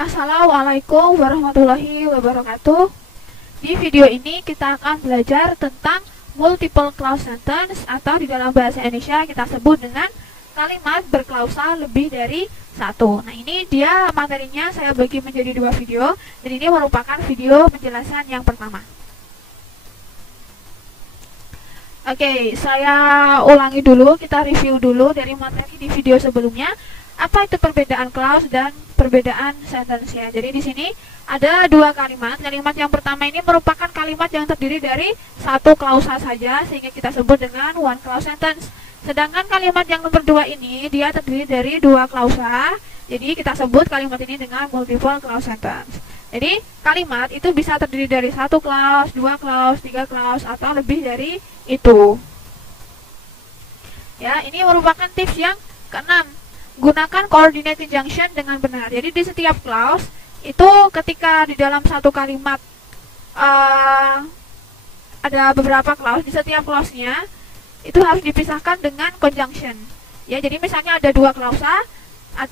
Assalamualaikum warahmatullahi wabarakatuh. Di video ini kita akan belajar tentang multiple clause sentence atau di dalam bahasa Indonesia kita sebut dengan kalimat berklausa lebih dari satu. Nah, ini dia materinya saya bagi menjadi dua video dan ini merupakan video penjelasan yang pertama. Oke, saya ulangi dulu, kita review dulu dari materi di video sebelumnya. Apa itu perbedaan clause dan perbedaan sentence ya. Jadi di sini ada dua kalimat. Kalimat yang pertama ini merupakan kalimat yang terdiri dari satu klausa saja sehingga kita sebut dengan one clause sentence. Sedangkan kalimat yang nomor dua ini dia terdiri dari dua klausa. Jadi kita sebut kalimat ini dengan multiple clause sentence. Jadi kalimat itu bisa terdiri dari satu clause, dua clause, tiga clause atau lebih dari itu. Ya, ini merupakan tips yang keenam. Gunakan coordinate conjunction dengan benar. Jadi di setiap clause itu ketika di dalam satu kalimat ada beberapa clause, di setiap clause-nya itu harus dipisahkan dengan conjunction. Ya, jadi misalnya ada dua klausa,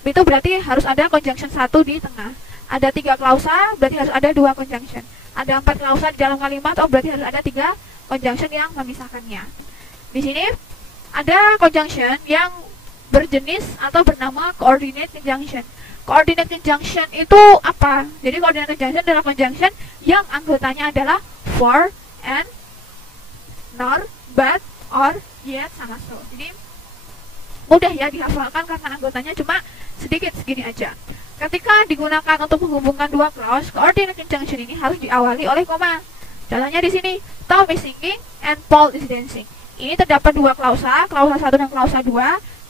itu berarti harus ada conjunction satu di tengah. Ada tiga klausa, berarti harus ada dua conjunction. Ada empat klausa di dalam kalimat, berarti harus ada tiga conjunction yang memisahkannya. Di sini ada conjunction yang berjenis atau bernama coordinate conjunction. Coordinate conjunction itu apa? Jadi coordinate conjunction adalah conjunction yang anggotanya adalah for, and, nor, but, or, yet, sama so. Jadi mudah ya dihafalkan karena anggotanya cuma sedikit segini aja. Ketika digunakan untuk menghubungkan dua clause, coordinate conjunction ini harus diawali oleh koma. Contohnya di sini, Tom is singing and Paul is dancing. Ini terdapat dua klausa 1 dan klausa 2.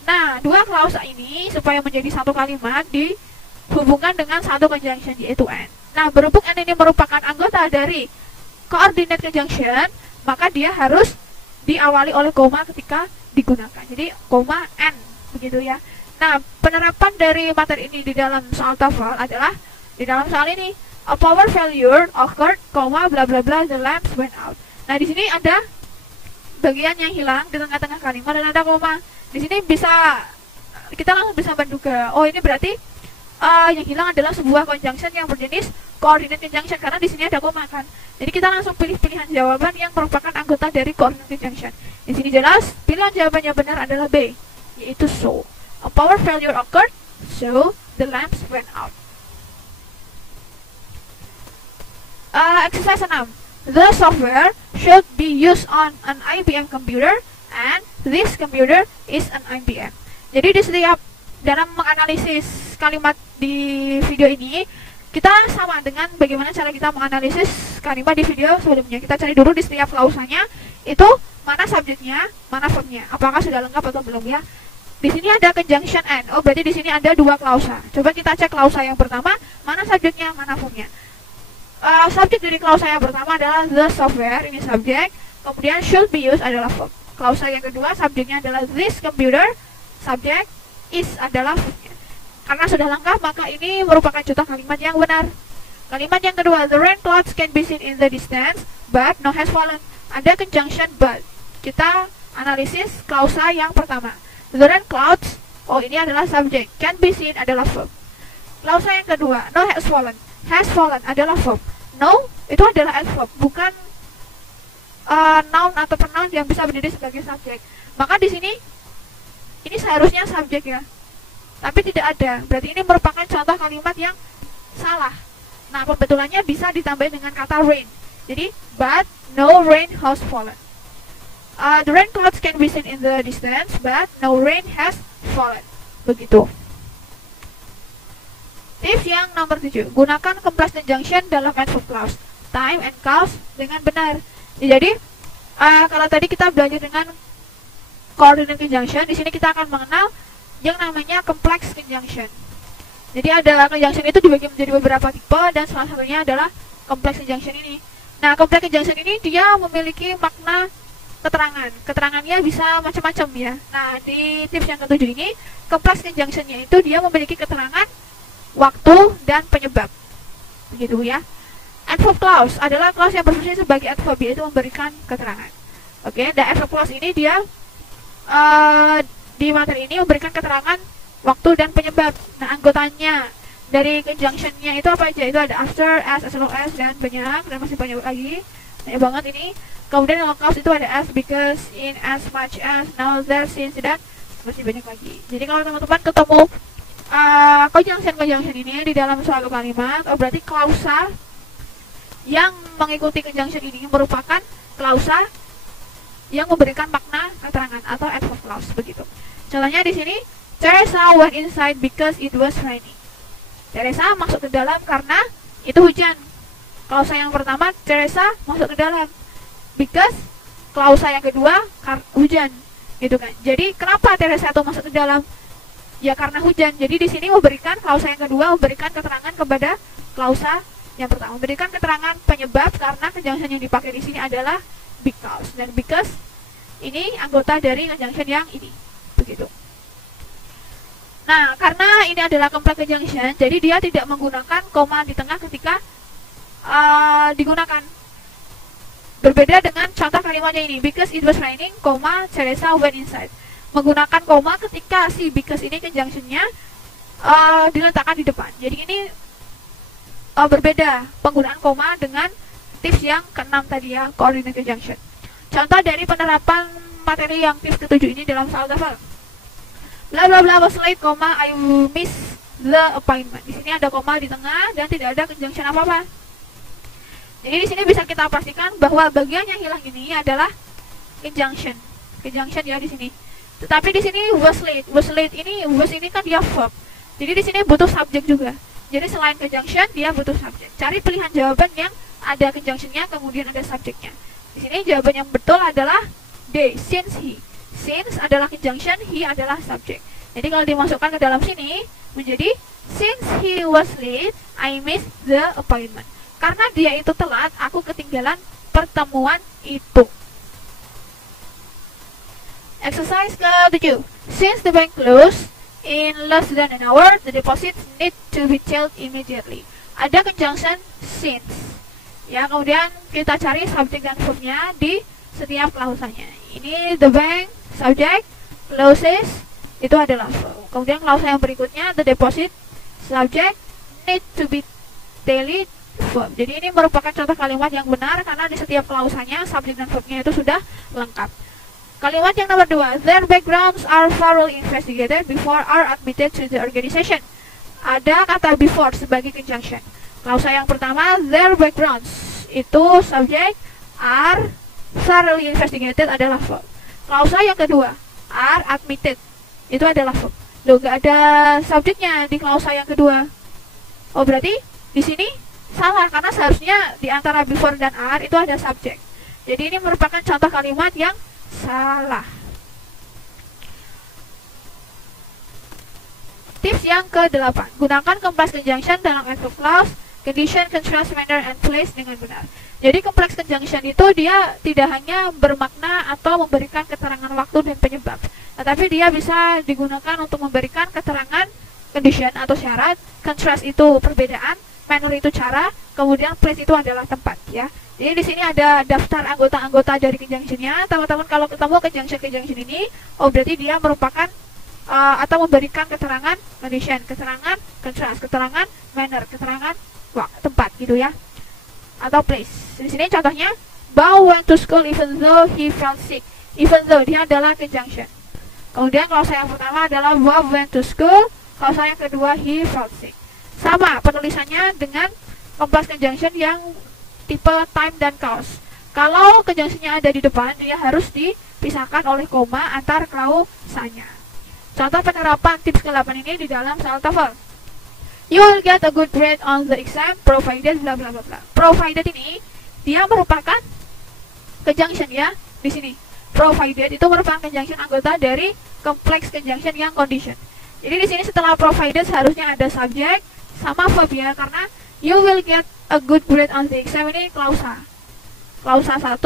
Nah, dua klausa ini supaya menjadi satu kalimat dihubungkan dengan satu conjunction yaitu and. Nah, berhubung and ini merupakan anggota dari coordinate conjunction, maka dia harus diawali oleh koma ketika digunakan. Jadi, koma and, begitu ya. Nah, penerapan dari materi ini di dalam soal TOEFL adalah di dalam soal ini, a power failure occurred, koma, bla bla bla, the lamps went out. Nah, di sini ada bagian yang hilang di tengah-tengah kalimat dan ada koma. Di sini kita langsung bisa menduga, oh ini berarti yang hilang adalah sebuah conjunction yang berjenis coordinate conjunction karena di sini ada koma kan. Jadi kita langsung pilih pilihan jawaban yang merupakan anggota dari coordinate conjunction. Di sini jelas pilihan jawabannya benar adalah B, yaitu so. A power failure occurred, so the lamps went out. Exercise 6. The software should be used on an IBM computer and this computer is an IBM. Jadi di setiap dalam menganalisis kalimat di video ini kita sama dengan bagaimana cara kita menganalisis kalimat di video sebelumnya. Kita cari dulu di setiap klausanya itu mana subjeknya, mana verbnya. Apakah sudah lengkap atau belum ya? Di sini ada conjunction and. Oh, berarti di sini ada dua klausa. Coba kita cek klausa yang pertama, mana subjeknya, mana verbnya. Subjek dari klausa yang pertama adalah the software, ini subjek. Kemudian should be used adalah verb. Klausa yang kedua, subjeknya adalah this computer, subjek, is adalah verbnya. Karena sudah lengkap, maka ini merupakan contoh kalimat yang benar. Kalimat yang kedua, the rain clouds can be seen in the distance, but no has fallen. Ada conjunction but. Kita analisis klausa yang pertama. The rain clouds, oh ini adalah subjek, can be seen adalah verb. Klausa yang kedua, no has fallen. Has fallen adalah verb. No, itu adalah adverb, bukan noun atau pronoun yang bisa berdiri sebagai subjek. Maka di sini ini seharusnya subjek ya, tapi tidak ada. Berarti ini merupakan contoh kalimat yang salah. Nah, pembetulannya bisa ditambah dengan kata rain. Jadi, but no rain has fallen. The rain clouds can be seen in the distance, but no rain has fallen. Begitu. Tips yang nomor 7, gunakan complex conjunction dalam adverb clause, time and cause dengan benar. Jadi, kalau tadi kita belajar dengan coordinate conjunction, di sini kita akan mengenal yang namanya complex conjunction. Jadi ada conjunction itu dibagi menjadi beberapa tipe dan salah satunya adalah complex conjunction ini. Nah, complex conjunction ini dia memiliki makna keterangan. Keterangannya bisa macam-macam ya. Nah, di tips yang ke-7 ini, complex conjunctionnya itu dia memiliki keterangan waktu dan penyebab, begitu ya. Adverb clause adalah clause yang berfungsi sebagai adverb, yaitu memberikan keterangan. Oke, dan adverb clause ini dia di materi ini memberikan keterangan waktu dan penyebab. Nah, anggotanya dari conjunction-nya itu apa aja? Itu ada after, as well as, dan banyak, dan masih banyak lagi. Banyak banget ini. Kemudian dalam clause itu ada as, because, in, as much as, now, there, since, dan masih banyak lagi. Jadi kalau teman-teman ketemu conjunction ini di dalam suatu kalimat, berarti klausa yang mengikuti conjunction ini merupakan klausa yang memberikan makna keterangan atau adverb clause begitu. Contohnya di sini, Teresa went inside because it was raining. Teresa masuk ke dalam karena itu hujan. Klausa yang pertama, Teresa masuk ke dalam because. Klausa yang kedua, hujan, gitu kan. Jadi kenapa Teresa itu masuk ke dalam? Ya karena hujan. Jadi di sini memberikan klausa yang kedua, memberikan keterangan kepada klausa yang pertama, memberikan keterangan penyebab karena conjunction yang dipakai di sini adalah because, dan because ini anggota dari conjunction yang ini, begitu. Nah, karena ini adalah complex conjunction, jadi dia tidak menggunakan koma di tengah ketika digunakan. Berbeda dengan contoh kalimatnya ini, because it was raining, Teresa went inside. Menggunakan koma ketika si because ini conjunction-nya diletakkan di depan. Jadi ini berbeda penggunaan koma dengan tips yang ke-6 tadi ya, coordinate conjunction. Contoh dari penerapan materi yang tips ke-7 ini dalam soal TOEFL. Bla bla bla was late, I miss the appointment. Di sini ada koma di tengah dan tidak ada conjunction apa-apa. Jadi di sini bisa kita pastikan bahwa bagian yang hilang ini adalah conjunction. Conjunction ya di sini. Tetapi di sini was late. Was late ini, was ini kan dia verb. Jadi di sini butuh subjek juga. Jadi selain conjunction dia butuh subjek. Cari pilihan jawaban yang ada conjunctionnya kemudian ada subjeknya. Di sini jawaban yang betul adalah D, since he. Since adalah conjunction, he adalah subjek. Jadi kalau dimasukkan ke dalam sini menjadi since he was late, I missed the appointment. Karena dia itu telat, aku ketinggalan pertemuan itu. Exercise ke-7. Since the bank closed in less than an hour, the deposits need to be tailed immediately. Ada conjunction since. Ya, kemudian kita cari subjek dan verbnya di setiap klausanya. Ini the bank, subject, closes, itu adalah verb. Kemudian klausa yang berikutnya, the deposit, subject, need to be tailed, verb. Jadi ini merupakan contoh kalimat yang benar karena di setiap klausanya subjek dan verbnya itu sudah lengkap. Kalimat yang nomor 2, their backgrounds are thoroughly investigated before are admitted to the organization. Ada kata before sebagai conjunction. Klausa yang pertama, their backgrounds, itu subjek, are thoroughly investigated adalah verb. Klausa yang kedua, are admitted, itu adalah verb. Loh, gak ada subjeknya di klausa yang kedua. Oh, berarti di sini salah karena seharusnya di antara before dan are itu ada subjek. Jadi ini merupakan contoh kalimat yang salah. Tips yang ke-8, gunakan complex conjunction dalam adverb clause, condition, contrast, manner, and place dengan benar. Jadi complex conjunction itu dia tidak hanya bermakna atau memberikan keterangan waktu dan penyebab, tetapi dia bisa digunakan untuk memberikan keterangan condition atau syarat, contrast itu perbedaan, manner itu cara, kemudian place itu adalah tempat ya. Jadi di sini ada daftar anggota-anggota dari conjunction-nya. Teman-teman kalau ketemu conjunction ini, oh berarti dia merupakan atau memberikan keterangan condition, keterangan contrast, keterangan manner, keterangan tempat gitu ya. Atau place. Di sini contohnya, Bao went to school even though he felt sick. Even though dia adalah conjunction. Kemudian klausa yang pertama adalah Bob went to school. Klausa yang kedua he felt sick. Sama penulisannya dengan complex conjunction yang tipe time dan cause. Kalau conjunctionnya ada di depan, dia harus dipisahkan oleh koma antar klausanya. Contoh penerapan tips ke-8 ini di dalam soal TOEFL. You will get a good grade on the exam provided bla bla bla bla. Provided ini dia merupakan conjunction ya di sini. Provided itu merupakan conjunction anggota dari complex conjunction yang condition. Jadi di sini setelah provided seharusnya ada subject sama verb ya, karena you will get a good grade on the exam ini klausa. Klausa 1,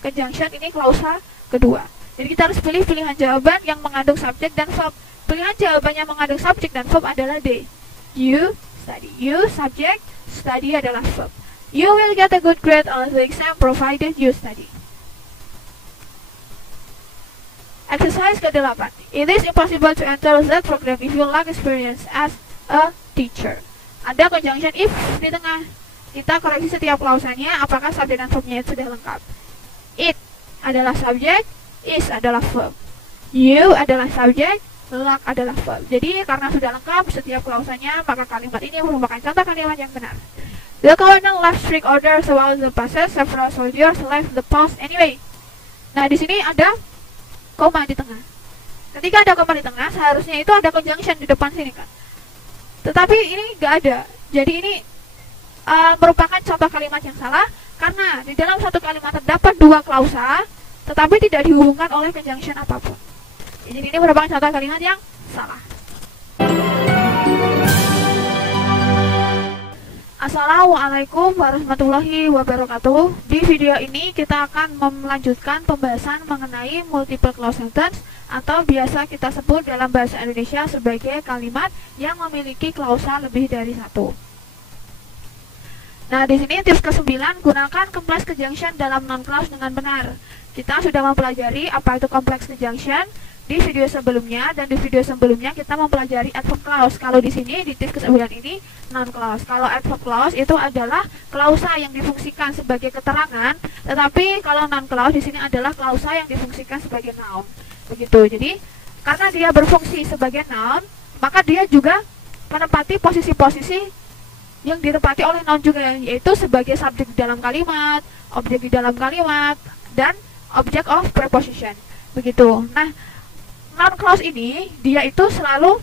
conjunction ini klausa kedua. Jadi kita harus pilih pilihan jawaban yang mengandung subjek dan verb. Pilihan jawaban yang mengandung subjek dan verb adalah D. You study. You subject, study adalah verb. You will get a good grade on the exam provided you study. Exercise ke-8. It is impossible to enter that program if you lack experience as a teacher. ada conjunction if di tengah. Kita koreksi setiap klausanya apakah subjek dan verbnya itu sudah lengkap. It adalah subjek, is adalah verb. You adalah subjek, luck adalah verb. Jadi karena sudah lengkap setiap klausanya, maka kalimat ini merupakan contoh kalimat yang benar. The colonel left strict orders about the passes. Several soldiers left the post anyway. Nah, di sini ada koma di tengah. Ketika ada koma di tengah, seharusnya itu ada conjunction di depan sini kan. Tetapi ini nggak ada. Jadi ini merupakan contoh kalimat yang salah karena di dalam satu kalimat terdapat dua klausa, tetapi tidak dihubungkan oleh conjunction apapun. Jadi ini merupakan contoh kalimat yang salah. Assalamualaikum warahmatullahi wabarakatuh. Di video ini kita akan melanjutkan pembahasan mengenai multiple clause sentence atau biasa kita sebut dalam bahasa Indonesia sebagai kalimat yang memiliki klausa lebih dari satu. Nah, di sini tips ke-9, gunakan complex conjunction dalam non-clause dengan benar. Kita sudah mempelajari apa itu complex conjunction di video sebelumnya, dan di video sebelumnya kita mempelajari adverb clause. Kalau di sini di tips ke-9 ini non-clause. Kalau adverb clause itu adalah klausa yang difungsikan sebagai keterangan, tetapi kalau non-clause di sini adalah klausa yang difungsikan sebagai noun. Begitu. Jadi, karena dia berfungsi sebagai noun, maka dia juga menempati posisi-posisi yang ditempati oleh noun juga, yaitu sebagai subjek di dalam kalimat, objek di dalam kalimat, dan object of preposition. Begitu. Nah, noun clause ini dia itu selalu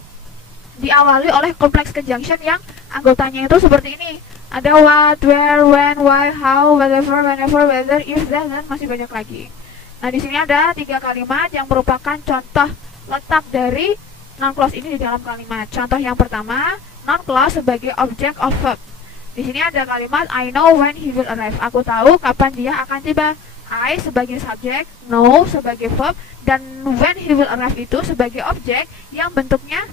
diawali oleh complex conjunction yang anggotanya itu seperti ini. Ada what, where, when, why, how, whatever, whenever, whether, if, then, dan masih banyak lagi. Nah, di sini ada 3 kalimat yang merupakan contoh letak dari noun clause ini di dalam kalimat. Contoh yang pertama, noun clause sebagai object of verb. Di sini ada kalimat I know when he will arrive. Aku tahu kapan dia akan tiba. I sebagai subjek, know sebagai verb, dan when he will arrive itu sebagai objek yang bentuknya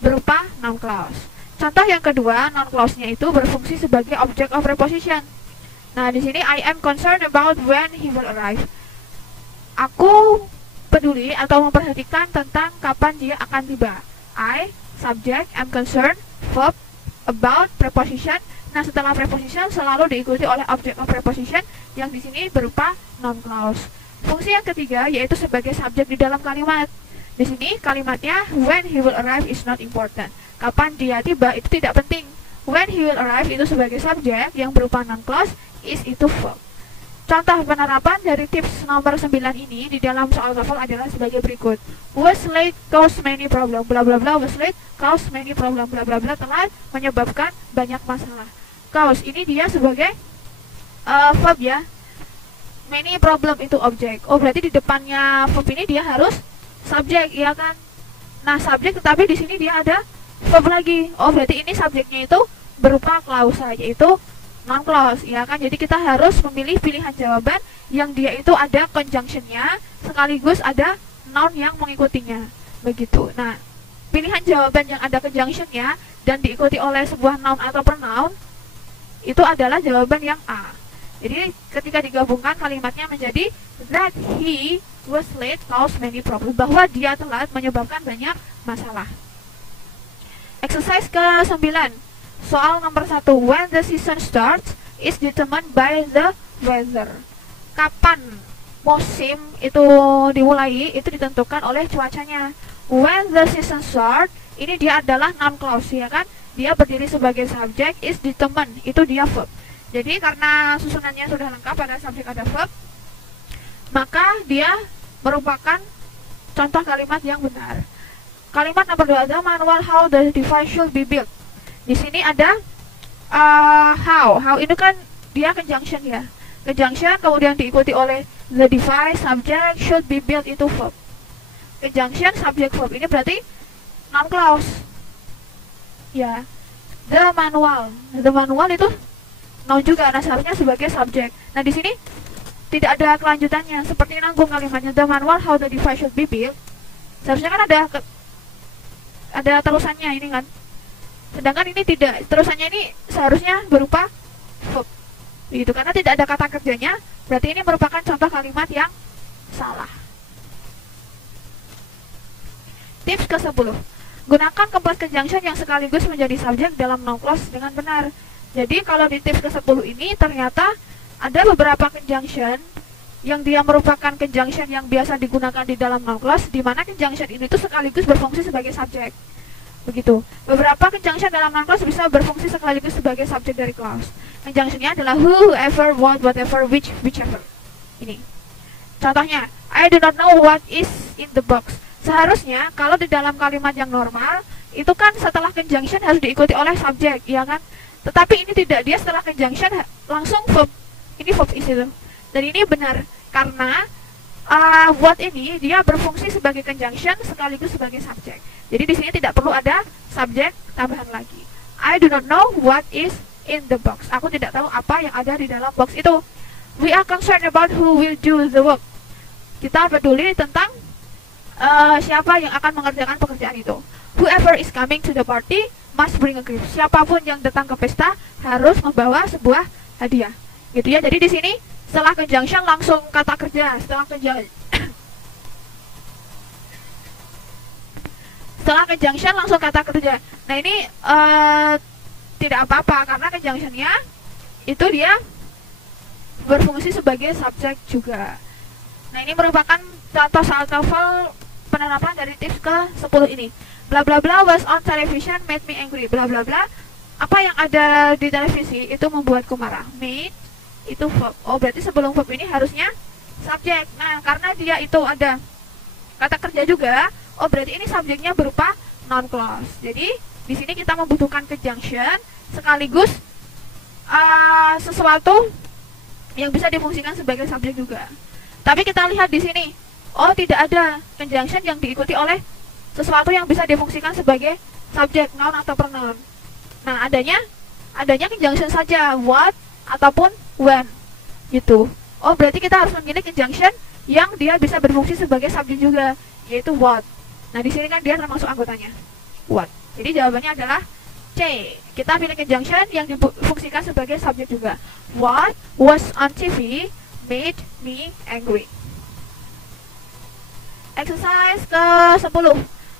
berupa noun clause. Contoh yang kedua, noun clause-nya itu berfungsi sebagai object of preposition. Nah, di sini I am concerned about when he will arrive. Aku peduli atau memperhatikan tentang kapan dia akan tiba. I, subject, am concerned, verb, about, preposition. Nah, setelah preposition selalu diikuti oleh object of preposition yang di sini berupa noun clause. Fungsi yang ketiga yaitu sebagai subjek di dalam kalimat. Di sini kalimatnya when he will arrive is not important. Kapan dia tiba itu tidak penting. When he will arrive itu sebagai subjek yang berupa noun clause, is itu verb. Contoh penerapan dari tips nomor 9 ini di dalam soal TOEFL adalah sebagai berikut. Was late cause many problem, bla bla bla. Was late cause many problem, bla bla bla. Telat menyebabkan banyak masalah. Cause ini dia sebagai verb ya. Many problem itu objek. Oh, berarti di depannya verb ini dia harus subjek, ya kan? Nah, subjek tetapi di sini dia ada verb lagi. Oh, berarti ini subjeknya itu berupa klausa, yaitu noun clause, ya kan? Jadi kita harus memilih pilihan jawaban yang dia itu ada conjunctionnya sekaligus ada noun yang mengikutinya. Begitu. Nah, pilihan jawaban yang ada conjunctionnya dan diikuti oleh sebuah noun atau pronoun itu adalah jawaban yang A. Jadi ketika digabungkan kalimatnya menjadi that he was late caused many problems, bahwa dia telat menyebabkan banyak masalah. Exercise ke-9. Soal nomor 1. When the season starts is determined by the weather. Kapan musim itu dimulai itu ditentukan oleh cuacanya. When the season starts ini dia adalah noun clause, ya kan? Dia berdiri sebagai subjek, is determined itu dia verb. Jadi karena susunannya sudah lengkap, ada subjek ada verb, maka dia merupakan contoh kalimat yang benar. Kalimat nomor 2 ada manual how the device should be built. Di sini ada how ini kan dia conjunction ya. Conjunction kemudian diikuti oleh the device, subject, should be built itu verb. Conjunction, subject, verb ini berarti noun clause. Ya. The manual itu noun juga, nah seharusnya sebagai subjek. Nah di sini tidak ada kelanjutannya seperti nanggung kalimatnya the manual how the device should be built. Seharusnya kan ada terusannya ini kan. Sedangkan ini tidak, terusannya ini seharusnya berupa verb. Begitu, karena tidak ada kata kerjanya, berarti ini merupakan contoh kalimat yang salah. Tips ke-10. Gunakan complex conjunction yang sekaligus menjadi subjek dalam noun clause dengan benar. Jadi kalau di tips ke-10 ini ternyata ada beberapa conjunction yang dia merupakan conjunction yang biasa digunakan di dalam noun clause, di mana conjunction ini tuh sekaligus berfungsi sebagai subjek. Begitu. Beberapa conjunction dalam noun clause bisa berfungsi sekaligus sebagai subjek dari clause. Conjunctionnya adalah who, whoever, what, whatever, which, whichever. Ini. Contohnya, I do not know what is in the box. Seharusnya kalau di dalam kalimat yang normal itu kan setelah conjunction harus diikuti oleh subjek, ya kan? Tetapi ini tidak, dia setelah conjunction langsung verb. Ini verb is itu. Dan ini benar karena what ini dia berfungsi sebagai conjunction sekaligus sebagai subjek. Jadi di sini tidak perlu ada subjek tambahan lagi. I do not know what is in the box. Aku tidak tahu apa yang ada di dalam box itu. We are concerned about who will do the work. Kita peduli tentang siapa yang akan mengerjakan pekerjaan itu. Whoever is coming to the party must bring a gift. Siapapun yang datang ke pesta harus membawa sebuah hadiah. Gitu ya. Jadi di sini setelah conjunction langsung kata kerja. Setelah conjunction langsung kata kerja. Nah ini tidak apa-apa karena conjunctionnya itu dia berfungsi sebagai subjek juga. Nah ini merupakan contoh soal TOEFL penerapan dari tips ke-10 ini. Bla bla bla was on television made me angry. Bla bla bla. Apa yang ada di televisi itu membuatku marah. Made itu verb. Oh berarti sebelum verb ini harusnya subjek. Nah karena dia itu ada kata kerja juga, oh berarti ini subjeknya berupa noun clause. Jadi di sini kita membutuhkan conjunction sekaligus sesuatu yang bisa difungsikan sebagai subjek juga. Tapi kita lihat di sini, oh tidak ada conjunction yang diikuti oleh sesuatu yang bisa difungsikan sebagai subjek, noun atau pronoun. Nah adanya conjunction saja, what ataupun when gitu. Oh berarti kita harus memilih conjunction yang dia bisa berfungsi sebagai subjek juga, yaitu what. Nah di sini kan dia termasuk anggotanya what. Jadi jawabannya adalah C. Kita pilih conjunction yang difungsikan sebagai subjek juga. What was on TV made me angry. Exercise ke-10.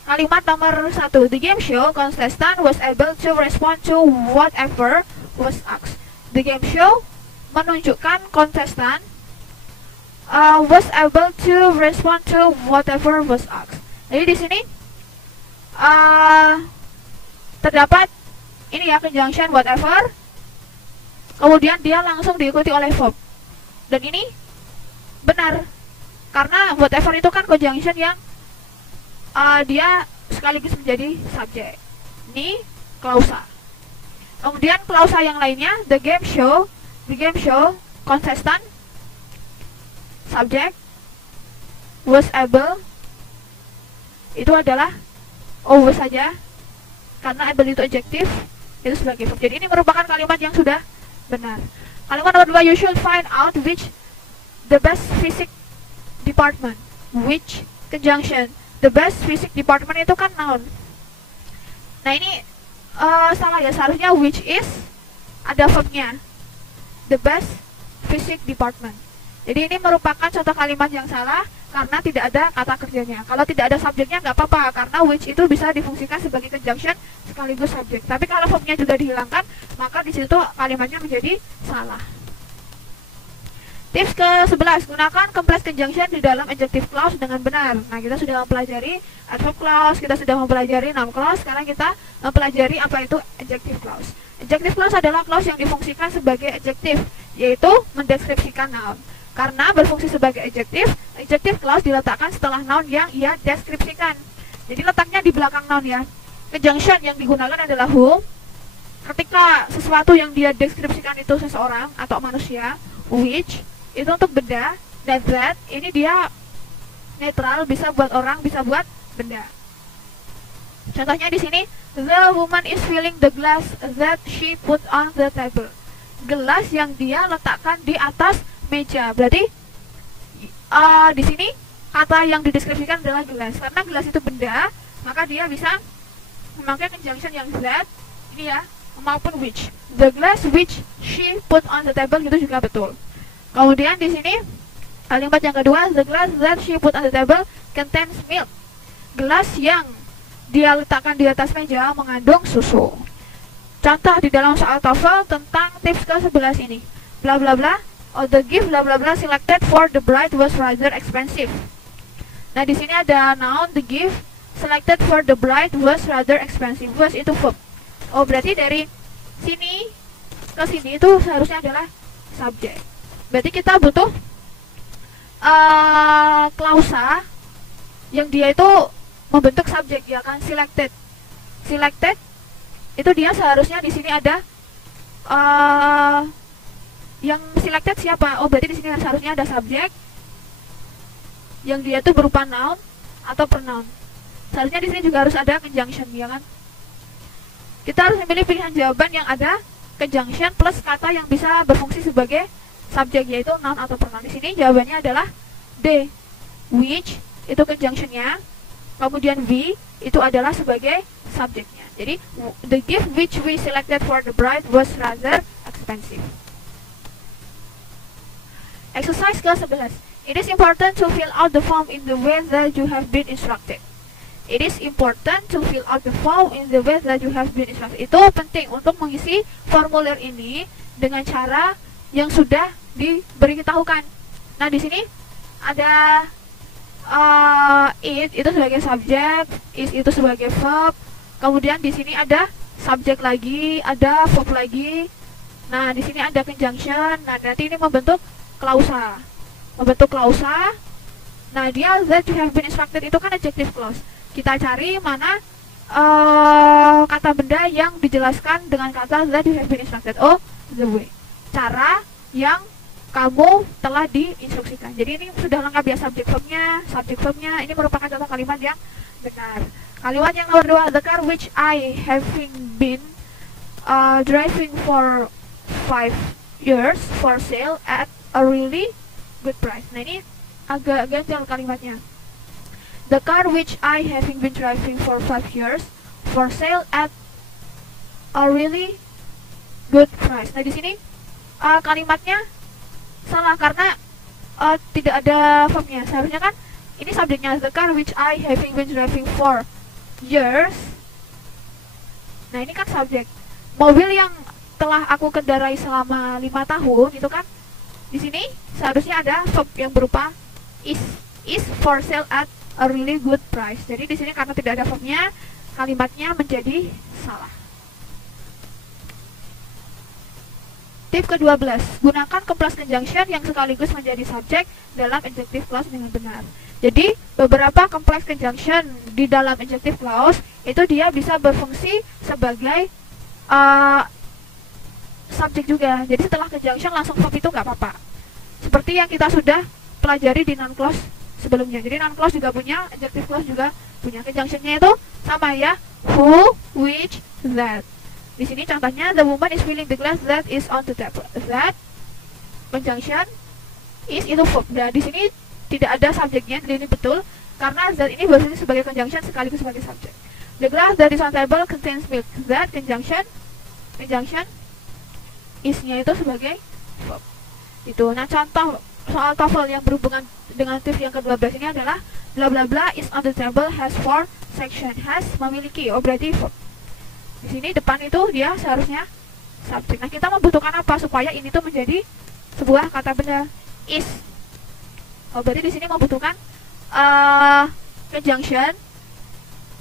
Kalimat nomor 1. The game show contestant was able to respond to whatever was asked. The game show menunjukkan kontestan was able to respond to whatever was asked. Jadi di sini terdapat ini ya conjunction whatever, kemudian dia langsung diikuti oleh verb. Dan ini benar karena whatever itu kan conjunction yang dia sekaligus menjadi subjek. Ini klausa. Kemudian klausa yang lainnya, the game show contestant subject was able, itu adalah was saja karena able itu adjektif, itu sebagai verb. Jadi ini merupakan kalimat yang sudah benar. Kalimat nomor 2, you should find out which the best physics department. Which conjunction, the best physics department itu kan noun. Nah ini salah ya, seharusnya which is ada verbnya, the best physics department. Jadi ini merupakan contoh kalimat yang salah karena tidak ada kata kerjanya. Kalau tidak ada subjeknya nggak apa-apa karena which itu bisa difungsikan sebagai conjunction sekaligus subjek. Tapi kalau verbnya juga dihilangkan, maka di situ kalimatnya menjadi salah. Tips ke-11, gunakan complex conjunction di dalam adjective clause dengan benar. Nah, kita sudah mempelajari adverb clause, kita sudah mempelajari noun clause, sekarang kita mempelajari apa itu adjective clause. Adjective clause adalah clause yang difungsikan sebagai adjektif, yaitu mendeskripsikan noun. Karena berfungsi sebagai adjektif, adjective clause diletakkan setelah noun yang ia deskripsikan. Jadi letaknya di belakang noun ya. Conjunction yang digunakan adalah whom. Ketika sesuatu yang dia deskripsikan itu seseorang atau manusia, which itu untuk benda, dan that ini dia netral, bisa buat orang, bisa buat benda. Contohnya di sini, the woman is filling the glass that she put on the table. Gelas yang dia letakkan di atas meja. Berarti di sini kata yang dideskripsikan adalah gelas. Karena gelas itu benda, maka dia bisa memakai conjunction yang that ini ya, maupun which. The glass which she put on the table itu juga betul. Kemudian di sini kalimat yang kedua, the glass that she put on the table contains milk. Gelas yang dia letakkan di atas meja mengandung susu. Contoh di dalam soal TOEFL tentang tips ke-11 ini. Bla bla bla, the gift bla bla bla selected for the bride was rather expensive. Nah, di sini ada noun the gift selected for the bride was rather expensive. Was itu verb. Oh, berarti dari sini ke sini itu seharusnya adalah subjek. Berarti kita butuh klausa yang dia itu membentuk subjek, ya kan? Selected. Selected itu dia seharusnya di sini ada yang selected siapa? Oh, berarti di sini seharusnya ada subjek yang dia itu berupa noun atau pronoun. Seharusnya di sini juga harus ada conjunction, ya kan? Kita harus memilih pilihan jawaban yang ada conjunction plus kata yang bisa berfungsi sebagai subjek, yaitu noun atau pronoun. Di sini jawabannya adalah D. Which itu conjunctionnya, kemudian V itu adalah sebagai subjeknya. Jadi the gift which we selected for the bride was rather expensive. Exercise ke-11. It is important to fill out the form in the way that you have been instructed. It is important to fill out the form in the way that you have been instructed. Itu penting untuk mengisi formulir ini dengan cara yang sudah diberitahukan. Nah, di sini ada it itu sebagai subjek, is itu sebagai verb. Kemudian di sini ada subjek lagi, ada verb lagi. Nah, di sini ada conjunction. Nah, nanti ini membentuk klausa. Membentuk klausa. Nah, dia that you have been instructed itu kan adjective clause. Kita cari mana kata benda yang dijelaskan dengan kata that you have been instructed. Oh, the way. Cara yang kamu telah diinstruksikan. Jadi ini sudah lengkap ya subjek verbnya. Ini merupakan contoh kalimat yang benar. Kalimat yang nomor 2, the car which I having been driving for 5 years for sale at a really good price. Nah, ini agak ganjal kalimatnya. The car which I having been driving for 5 years for sale at a really good price. Nah, di sini kalimatnya salah karena tidak ada verbnya. Seharusnya kan ini subjeknya the car which I having been driving for years. Nah, ini kan subjek. Mobil yang telah aku kendarai selama 5 tahun itu kan di sini seharusnya ada verb yang berupa is for sale at a really good price. Jadi di sini karena tidak ada verbnya, kalimatnya menjadi salah. Tip ke-12, gunakan complex conjunction yang sekaligus menjadi subjek dalam adjective clause dengan benar. Jadi beberapa complex conjunction di dalam adjective clause itu dia bisa berfungsi sebagai subjek juga. Jadi setelah conjunction langsung verb itu nggak apa-apa. Seperti yang kita sudah pelajari di noun clause sebelumnya. Jadi noun clause juga punya, adjective clause juga punya. Conjunctionnya itu sama ya, who, which, that. Di sini contohnya the woman is filling the glass that is on the table. That conjunction is itu verb. Nah, di sini tidak ada subjeknya. Jadi ini betul karena that ini berfungsi sebagai conjunction sekaligus sebagai subjek. The glass that is on table contains milk. That conjunction is-nya itu sebagai verb. Itu. Nah, contoh soal TOEFL yang berhubungan dengan tips yang ke-12 ini adalah bla bla bla is on the table has 4 section. Has memiliki, oh berarti verb. Di sini depan itu dia seharusnya subjek. Nah, kita membutuhkan apa supaya ini tuh menjadi sebuah kata benda? Is. Oh, berarti di sini membutuhkan conjunction,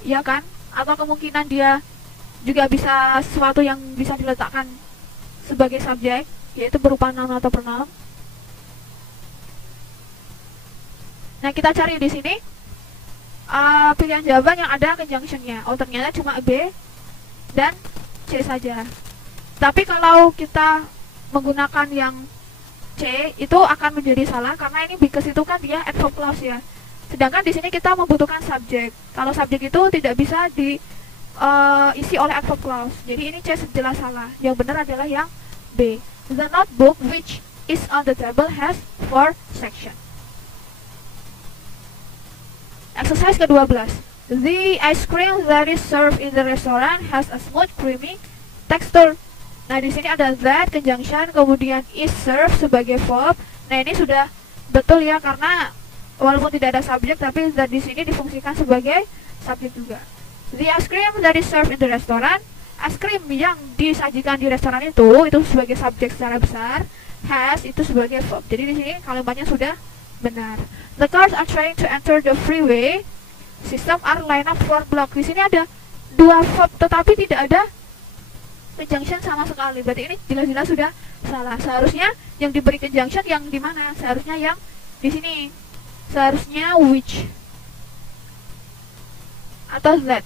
ya kan? Atau kemungkinan dia juga bisa sesuatu yang bisa diletakkan sebagai subjek, yaitu berupa noun atau pronoun. Nah, kita cari di sini pilihan jawaban yang ada conjunctionnya. Oh, ternyata cuma B dan C saja. Tapi kalau kita menggunakan yang C itu akan menjadi salah karena ini because itu kan dia adverb clause ya. Sedangkan di sini kita membutuhkan subjek. Kalau subjek itu tidak bisa diisi oleh adverb clause. Jadi ini C jelas salah. Yang benar adalah yang B. The notebook which is on the table has 4 sections. Exercise ke-12. The ice cream that is served in the restaurant has a smooth, creamy texture. Nah, di sini ada that conjunction, kemudian is served sebagai verb. Nah, ini sudah betul ya karena walaupun tidak ada subjek, tapi that di sini difungsikan sebagai subjek juga. The ice cream that is served in the restaurant, es krim yang disajikan di restoran itu sebagai subjek secara besar, has itu sebagai verb. Jadi di sini kalimatnya sudah benar. The cars are trying to enter the freeway system are line up for block. Di sini ada dua verb tetapi tidak ada conjunction sama sekali. Berarti ini jelas-jelas sudah salah. Seharusnya yang diberi conjunction yang di mana? Seharusnya yang di sini. Seharusnya which atau that.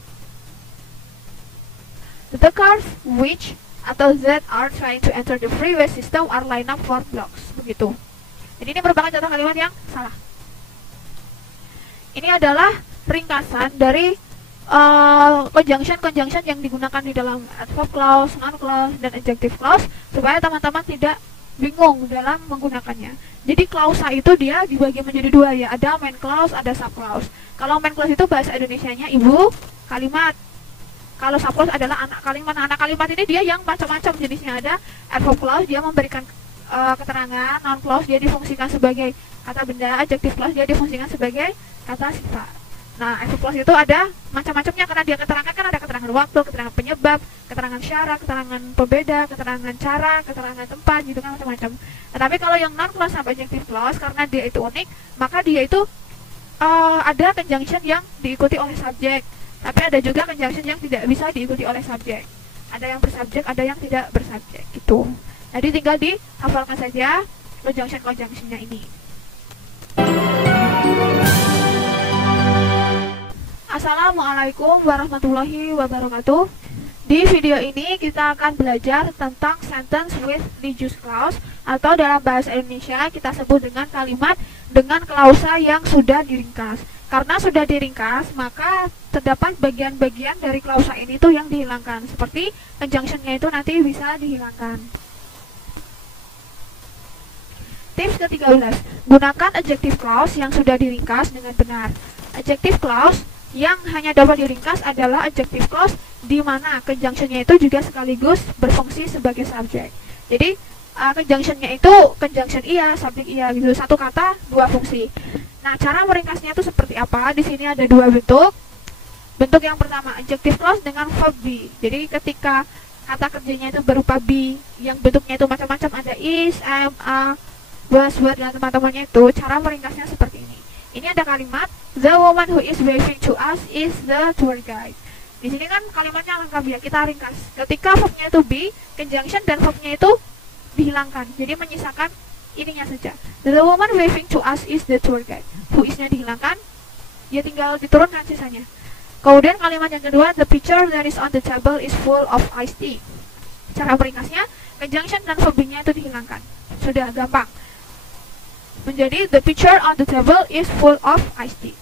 The cars which atau that are trying to enter the freeway system are line up for blocks. Begitu. Jadi ini merupakan contoh kalimat yang salah. Ini adalah ringkasan dari conjunction yang digunakan di dalam adverb clause, noun clause, dan adjective clause supaya teman-teman tidak bingung dalam menggunakannya. Jadi klausa itu dia dibagi menjadi dua ya, ada main clause, ada sub clause. Kalau main clause itu bahasa Indonesianya ibu kalimat. Kalau sub clause adalah anak kalimat. Nah, anak kalimat ini dia yang macam-macam jenisnya. Ada adverb clause dia memberikan keterangan, noun clause dia difungsikan sebagai kata benda, adjective clause dia difungsikan sebagai kata sifat. Nah, adverb clause itu ada macam-macamnya karena dia keterangan kan ada keterangan waktu, keterangan penyebab, keterangan syarat, keterangan pembeda, keterangan cara, keterangan tempat, gitu kan macam-macam. Tetapi kalau yang noun clause sampai adjective clause karena dia itu unik, maka dia itu ada conjunction yang diikuti oleh subjek. Tapi ada juga conjunction yang tidak bisa diikuti oleh subjek. Ada yang bersubjek, ada yang tidak bersubjek, gitu. Jadi tinggal dihafalkan saja conjunction-conjunctionnya ini. Assalamualaikum warahmatullahi wabarakatuh. Di video ini kita akan belajar tentang sentence with reduced clause atau dalam bahasa Indonesia kita sebut dengan kalimat dengan klausa yang sudah diringkas. Karena sudah diringkas, maka terdapat bagian-bagian dari klausa ini tuh yang dihilangkan. Seperti conjunctionnya itu nanti bisa dihilangkan. Tips ke-13, gunakan adjective clause yang sudah diringkas dengan benar. Adjective clause yang hanya dapat diringkas adalah adjective clause di mana conjunctionnya itu juga sekaligus berfungsi sebagai subjek. Jadi conjunctionnya itu conjunction iya, subjek iya, gitu. Satu kata, dua fungsi. Nah, cara meringkasnya itu seperti apa? Di sini ada dua bentuk. Bentuk yang pertama, adjective clause dengan verb be. Jadi ketika kata kerjanya itu berupa be, yang bentuknya itu macam-macam, ada is, am, are, was, were, dan teman-temannya itu, cara meringkasnya seperti ini. Ini ada kalimat, the woman who is waving to us is the tour guide. Di sini kan kalimatnya lengkap ya, kita ringkas. Ketika verbnya itu be, conjunction dan verbnya itu dihilangkan. Jadi menyisakan ininya saja. The woman waving to us is the tour guide. Who is-nya dihilangkan, ya tinggal diturunkan sisanya. Kemudian kalimat yang kedua, the pitcher that is on the table is full of iced tea. Cara meringkasnya, conjunction dan verb-nya itu dihilangkan. Sudah gampang. Menjadi the pitcher on the table is full of iced tea.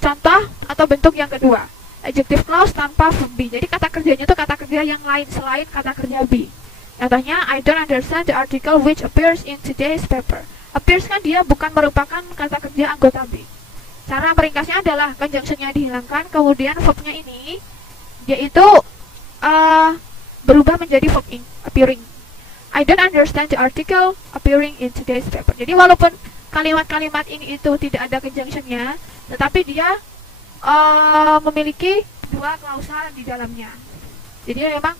Contoh atau bentuk yang kedua, adjective clause tanpa verb be. Jadi kata kerjanya itu kata kerja yang lain selain kata kerja be. Contohnya, I don't understand the article which appears in today's paper. Appears kan dia bukan merupakan kata kerja anggota be. Cara meringkasnya adalah conjunctionnya dihilangkan, kemudian verbnya ini yaitu berubah menjadi verb in, appearing. I don't understand the article appearing in today's paper. Jadi walaupun kalimat-kalimat ini itu tidak ada conjunctionnya, tetapi dia memiliki dua klausa di dalamnya. Jadi memang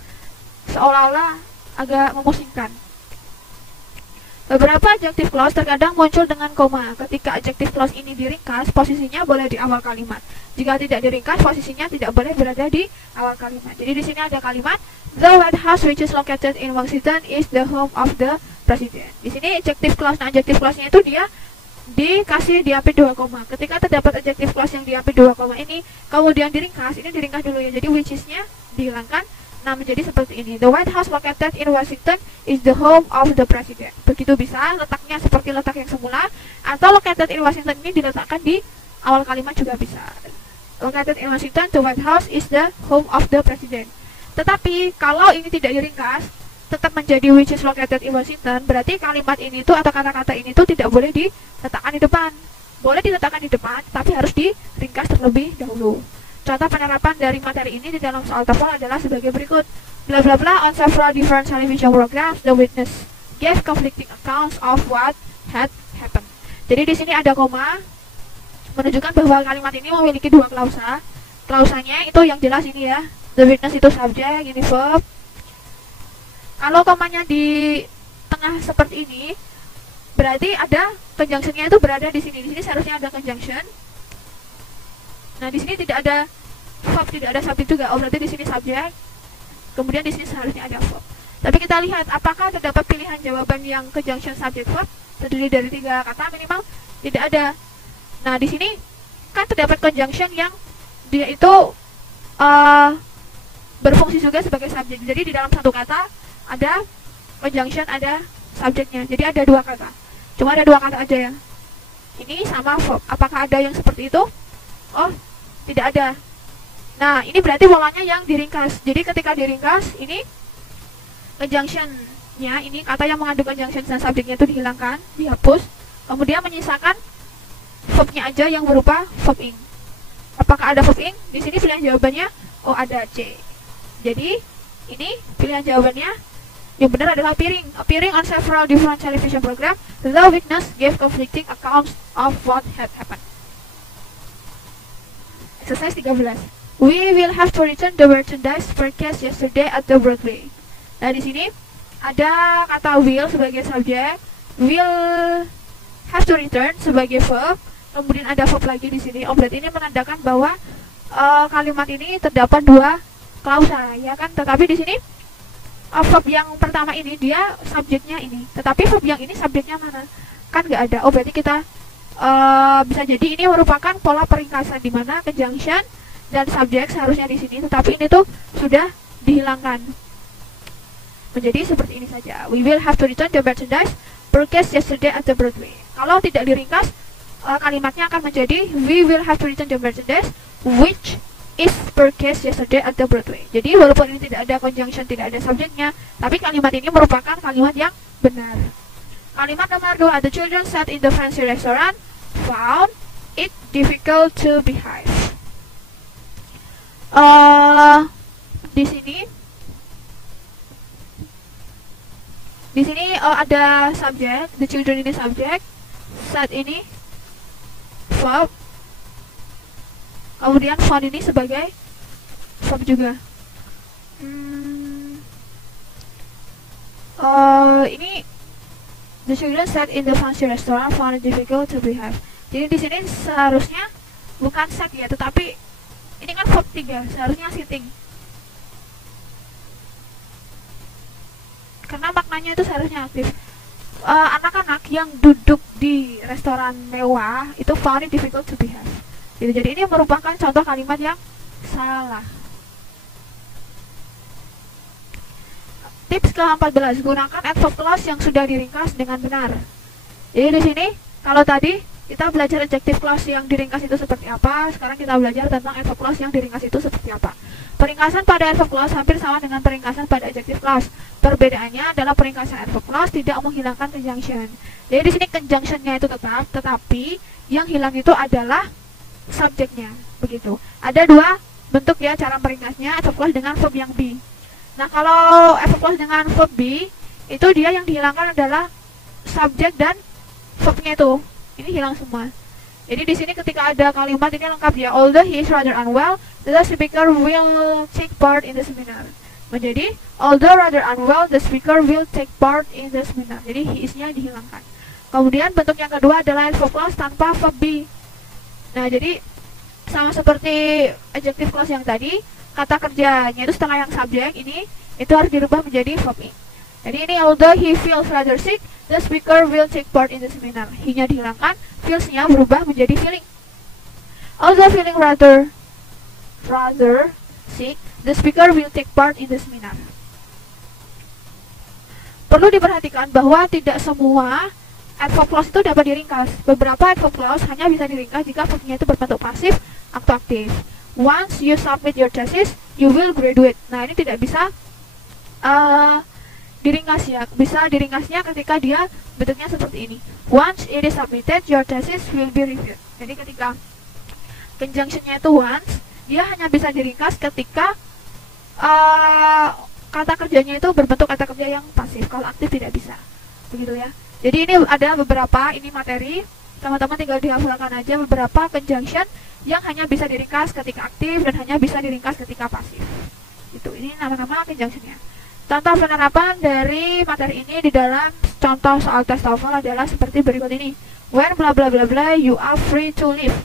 seolah-olah agak memusingkan. Beberapa adjective clause terkadang muncul dengan koma. Ketika adjective clause ini diringkas, posisinya boleh di awal kalimat. Jika tidak diringkas, posisinya tidak boleh berada di awal kalimat. Jadi di sini ada kalimat, the White House which is located in Washington is the home of the president. Di sini adjective clause, nah adjective clause-nya itu dia dikasih diapit 2 koma. Ketika terdapat adjective clause yang diapit 2 koma ini, kemudian diringkas, ini diringkas dulu ya. Jadi which is-nya dihilangkan. Nah, menjadi seperti ini. The White House located in Washington is the home of the president. Begitu bisa, letaknya seperti letak yang semula, atau located in Washington ini diletakkan di awal kalimat juga bisa. Located in Washington, the White House is the home of the president. Tetapi, kalau ini tidak diringkas, tetap menjadi which is located in Washington, berarti kalimat ini tuh atau kata-kata ini tuh tidak boleh diletakkan di depan. Boleh diletakkan di depan, tapi harus diringkas terlebih dahulu. Contoh penerapan dari materi ini di dalam soal TOEFL adalah sebagai berikut. Bla bla bla, on several different television programs, the witness gave conflicting accounts of what had happened. Jadi di sini ada koma menunjukkan bahwa kalimat ini memiliki dua klausa. klausanya itu yang jelas ini ya. The witness itu subjek, ini verb. Kalau komanya di tengah seperti ini, berarti ada conjunctionnya itu berada di sini. Di sini seharusnya ada conjunction. Nah, di sini tidak ada verb, tidak ada subjek juga. Oh, berarti di sini subjek. Kemudian di sini seharusnya ada verb. Tapi kita lihat apakah terdapat pilihan jawaban yang conjunction subject verb terdiri dari 3 kata minimal. Tidak ada. Nah, di sini kan terdapat conjunction yang dia itu berfungsi juga sebagai subjek. Jadi di dalam satu kata ada conjunction, ada subjeknya. Jadi ada 2 kata. Cuma ada 2 kata aja ya. Ini sama verb. Apakah ada yang seperti itu? Oh, tidak ada. Nah, ini berarti polanya yang diringkas. Jadi ketika diringkas, ini conjunctionnya, ini kata yang mengandung conjunction dan subjeknya itu dihilangkan, dihapus. Kemudian menyisakan verbnya aja yang berupa verb ing. Apakah ada verb ing? Di sini pilihan jawabannya, oh ada C. Jadi ini pilihan jawabannya yang benar adalah appearing on several different television program. The witness gave conflicting accounts of what had happened. Exercise 13. We will have to return the merchandise purchased yesterday at the Broadway. Nah, di sini ada kata will sebagai subjek, will have to return sebagai verb, kemudian ada verb lagi di sini. Oh, berarti ini menandakan bahwa kalimat ini terdapat 2 klausa, ya kan? Tetapi di sini verb yang pertama ini dia subjeknya ini, tetapi verb yang ini subjeknya mana? Kan nggak ada. Oh, berarti kita bisa jadi ini merupakan pola peringkasan di mana conjunction dan subjek seharusnya di sini, tetapi ini tuh sudah dihilangkan. Menjadi seperti ini saja. We will have to return the merchandise purchased yesterday at the Broadway. Kalau tidak diringkas, kalimatnya akan menjadi we will have to return the merchandise which is purchased yesterday at the Broadway. Jadi walaupun ini tidak ada conjunction, tidak ada subjeknya, tapi kalimat ini merupakan kalimat yang benar. Kalimat nomor 2, the children sat in the fancy restaurant found it difficult to behave. Di sini ada subjek, the children ini subjek, sat ini verb, kemudian found ini sebagai verb juga. Ini the children sat in the fancy restaurant found it difficult to behave. Jadi di sini seharusnya bukan sat ya, tetapi ini kan verb 3, seharusnya sitting. Karena maknanya itu seharusnya aktif. Anak-anak yang duduk di restoran mewah itu found it difficult to behave. Jadi ini merupakan contoh kalimat yang salah. Tips ke-14, gunakan adverb clause yang sudah diringkas dengan benar. Jadi di sini kalau tadi kita belajar adjective clause yang diringkas itu seperti apa, sekarang kita belajar tentang adverb clause yang diringkas itu seperti apa. Peringkasan pada adverb clause hampir sama dengan peringkasan pada adjective clause. Perbedaannya adalah peringkasan adverb clause tidak menghilangkan conjunction. Jadi di sini conjunctionnya itu tetap, tetapi yang hilang itu adalah subjeknya, begitu. Ada 2 bentuk ya cara meringkasnya, adverb clause dengan verb yang be. Nah, kalau adverb clause dengan verb be, itu dia yang dihilangkan adalah subjek dan verbnya itu. Ini hilang semua. Jadi di sini ketika ada kalimat ini lengkap ya. Although he is rather unwell, the speaker will take part in the seminar. Menjadi although rather unwell, the speaker will take part in the seminar. Jadi he is-nya dihilangkan. Kemudian bentuk yang kedua adalah adverb clause tanpa verb be. Nah, jadi sama seperti adjective clause yang tadi, kata kerjanya itu setelah yang subjek ini itu harus dirubah menjadi verb ing. Jadi ini although he feels rather sick, the speaker will take part in the seminar. He-nya dihilangkan, feels-nya berubah menjadi feeling. Although feeling rather sick, the speaker will take part in the seminar. Perlu diperhatikan bahwa tidak semua adverb clause itu dapat diringkas. Beberapa adverb clause hanya bisa diringkas jika verbnya itu berbentuk pasif atau aktif. Once you submit your thesis, you will graduate. Nah, ini tidak bisa diringkas ya. Bisa diringkasnya ketika dia bentuknya seperti ini. Once it is submitted, your thesis will be reviewed. Jadi ketika conjunctionnya itu once, dia hanya bisa diringkas ketika kata kerjanya itu berbentuk kata kerja yang pasif. Kalau aktif tidak bisa. Begitu ya. Jadi ini ada beberapa, ini materi. Teman-teman tinggal dihafalkan aja beberapa conjunction yang hanya bisa diringkas ketika aktif dan hanya bisa diringkas ketika pasif. Itu ini nama-nama conjunctionnya. Contoh penerapan dari materi ini di dalam contoh soal tes TOEFL adalah seperti berikut ini. When bla bla bla bla you are free to leave.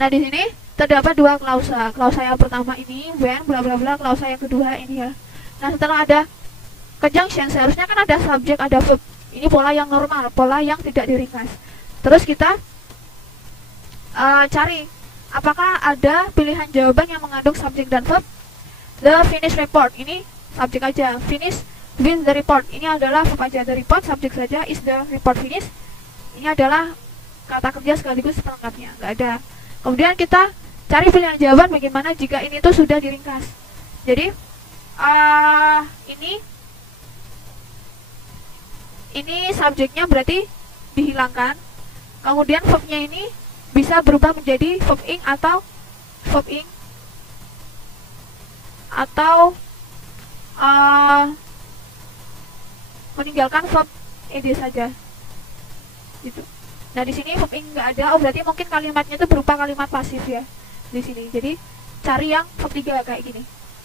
Nah, di sini terdapat dua klausa. Klausa yang pertama ini when bla bla bla, klausa yang kedua ini ya. Nah, setelah ada conjunction seharusnya kan ada subjek, ada verb. Ini pola yang normal, pola yang tidak diringkas. Terus kita cari apakah ada pilihan jawaban yang mengandung subjek dan verb. The finish report ini subjek aja, finish with the report ini adalah verb aja, the report subjek saja, is the report finish ini adalah kata kerja sekaligus pelengkapnya, nggak ada. Kemudian kita cari pilihan jawaban bagaimana jika ini tuh sudah diringkas. Jadi ini subjeknya berarti dihilangkan, kemudian verbnya ini bisa berubah menjadi verb ing atau verb ing atau meninggalkan verb ed saja gitu. Nah, di sini verb ing nggak ada, berarti mungkin kalimatnya itu berupa kalimat pasif ya di sini. Jadi cari yang verb 3 kayak gini,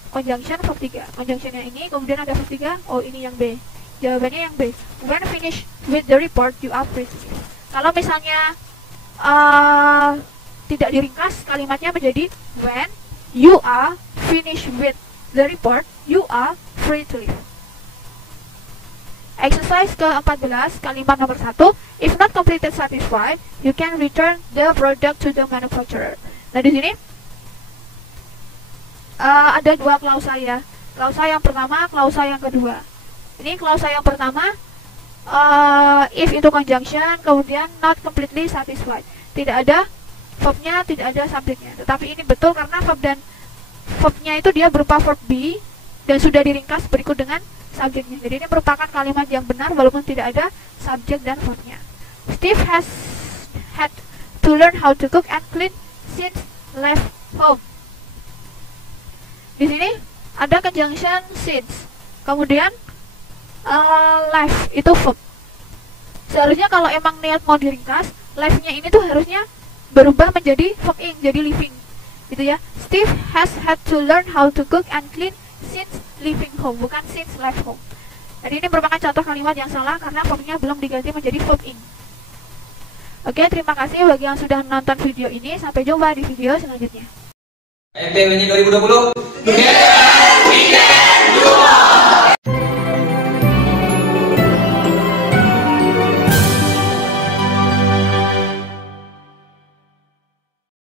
conjunction verb 3, conjunctionnya ini, kemudian ada verb 3, oh ini yang B, jawabannya yang B. When finish with the report you are free to leave. Kalau misalnya tidak diringkas, kalimatnya menjadi when you are finished with the report you are free to leave. Exercise ke-14, kalimat nomor 1. If not completed satisfied, you can return the product to the manufacturer. Nah, di sini ada dua klausa ya. Klausa yang pertama, klausa yang kedua. Ini klausa yang pertama, if itu conjunction, kemudian not completely satisfied. Tidak ada verbnya, tidak ada subjeknya. Tetapi ini betul karena verb dan verbnya itu dia berupa verb be dan sudah diringkas berikut dengan subjeknya. Jadi ini merupakan kalimat yang benar walaupun tidak ada subjek dan verbnya. Steve has had to learn how to cook and clean since left home. Di sini ada conjunction since, kemudian left itu verb. Seharusnya kalau emang niat mau diringkas, left-nya ini tuh harusnya berubah menjadi verb ing, jadi living gitu ya. Steve has had to learn how to cook and clean since leaving home, bukan since left home. Jadi ini merupakan contoh kalimat yang salah karena verbnya belum diganti menjadi verb ing. Oke, terima kasih bagi yang sudah menonton video ini. Sampai jumpa di video selanjutnya. MPW 2020.